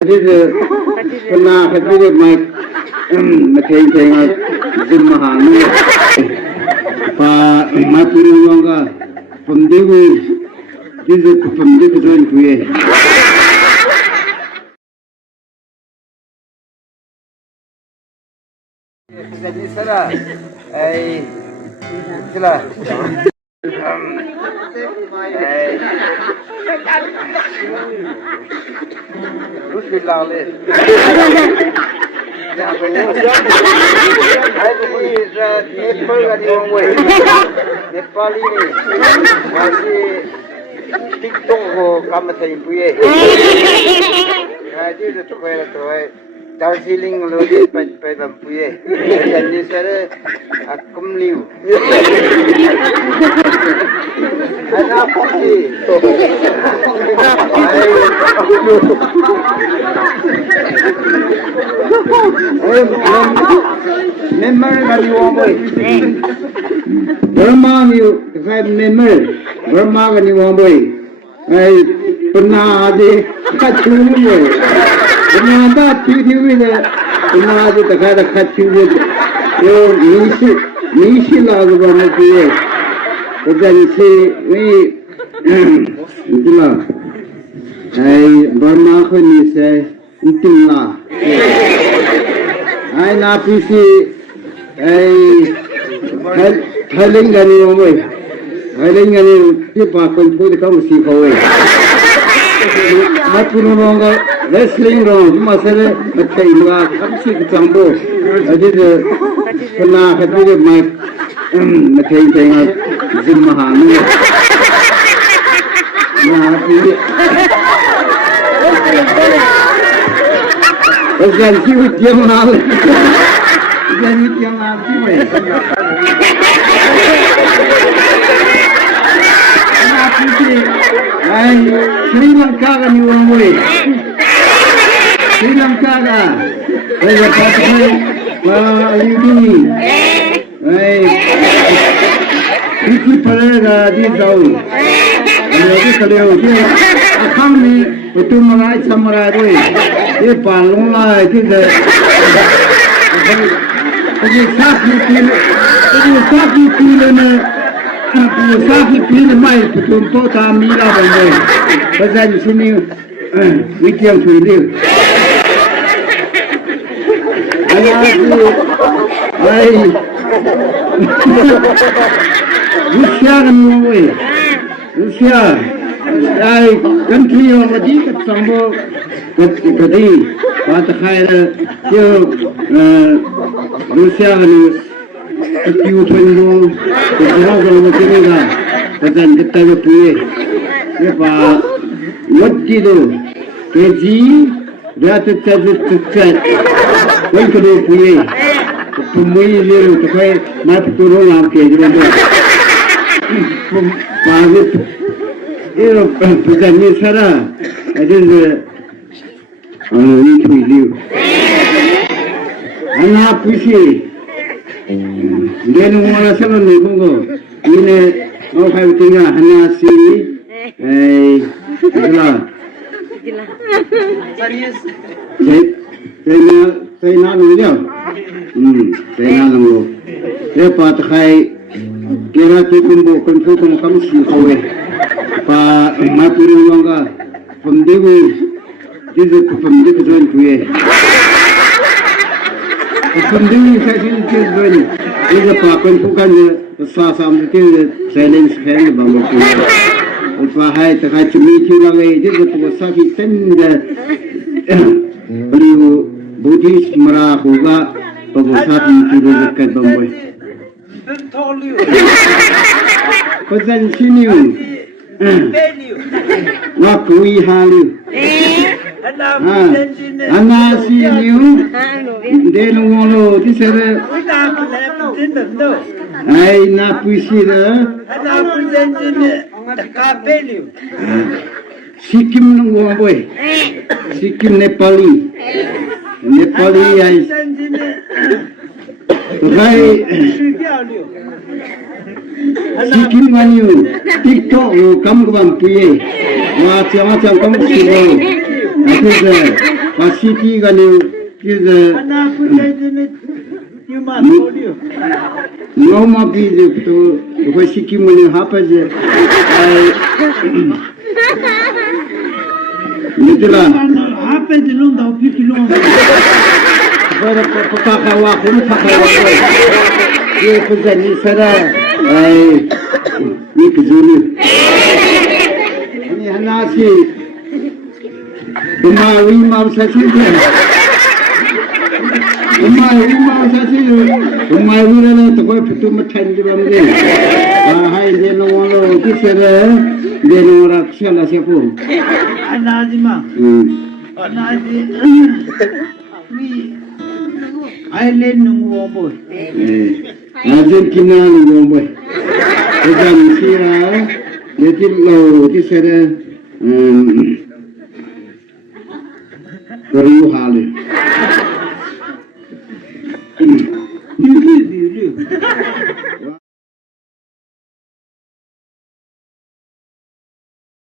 Jadi pernah kali mai macam zin mahal ni, pa maturi orang ka pendewi, jadi pendewi tuan kuye. Jadi sana, itulah. Rus bilang le. Nepal kan orang way. Nepali ni masih TikTok ho kamu saya puye. Jadi tu kaya tu Darjeeling lagi pai puye. Jadi saya akum liu. Ada apa sih? Member kali orang boy. Burma ni, saya member. Burma kali orang boy. Pernah ada kacau ni. Pernah ada TV ni. Pernah ada tak kacau ni. Yo misi lah tu orang boy. Jadi ni itulah. Burma ni saya itulah. Na pisi Thailand gani omoi Thailand gani tipa konpo de kamu si kawai maturu ronga wrestling rong masale macam ilwa kamu si kecambo jadi kena kali mai macam zin mahal ni na pisi Jangan siut dia mahal. Jangan dia mahal siapa? Apa sih? Sri Lanka kan ni orang boleh. Sri Lanka kan. Saya pakai ini. Ini perlu di tahu. Jadi kalau dia akan ni betul merai samarai tu. ये पालूं ला ऐसे ये साथी पीले में माय तो तामीला बंदे बस आज सुनी विकियम सुनी आई Russia kan ngoi Rusia ai country orang lagi ketemu Kadi, pada kaya dia Rusia ni kiu tunggu, kerja kalau macam ni kan, kerja kita je puye, ni pa, wajib tu, keji, dia tercet, kau kena puye, pemui dia tu kaya nak turun lam keji tu, pagi, ini pergi ni sana, ada ini tujuh. Anak puisi, dia numara sahaja ni bungo. Ini orang tinggal anak sini, itulah. Saya nak dia. Saya nak dia. Dia pakai kira tu kumbu kamu sih kau pa maturi orang ka pendewi. Jadi pendewi tuan kuye. Pendewi saya sini tuan. Ini pakai bukan sasam itu silence hand bangun kuye. Upahai terkait cumi lagi. Jadi tu sakit tenda. Beliau Buddhis merah juga. Pagusat itu dekat bambu. Pasal sini. Wakui halu. Anak sini, dia nunggu di sana. Ay napuisi dah. Sikkim nunggu boy. Sikkim Nepali ay. Rai. Sikkim maniu. TikTok kamu kamu puye. Macam kamu sih. Pasiti kalau kita Anak pun jadi cuma audio. Lama pergi tu, pasiki mana apa je? Itulah. Apa je lu tahu fikir lu. Pakai waktu, pakai waktu. Dia pesan ni sana, ni kezulu. Ini nasi. Rumah imam sahaja. Rumah imam sahaja. Rumah imam ni tu kau itu macam ni bangde. Hai dia orang tu sana, dia orang siapa siapa. Anak mah. Anak ni. Island nunggu boy. Najib kina nunggu boy. Kita mesti jadi lo di sana perlu hal. Dulu.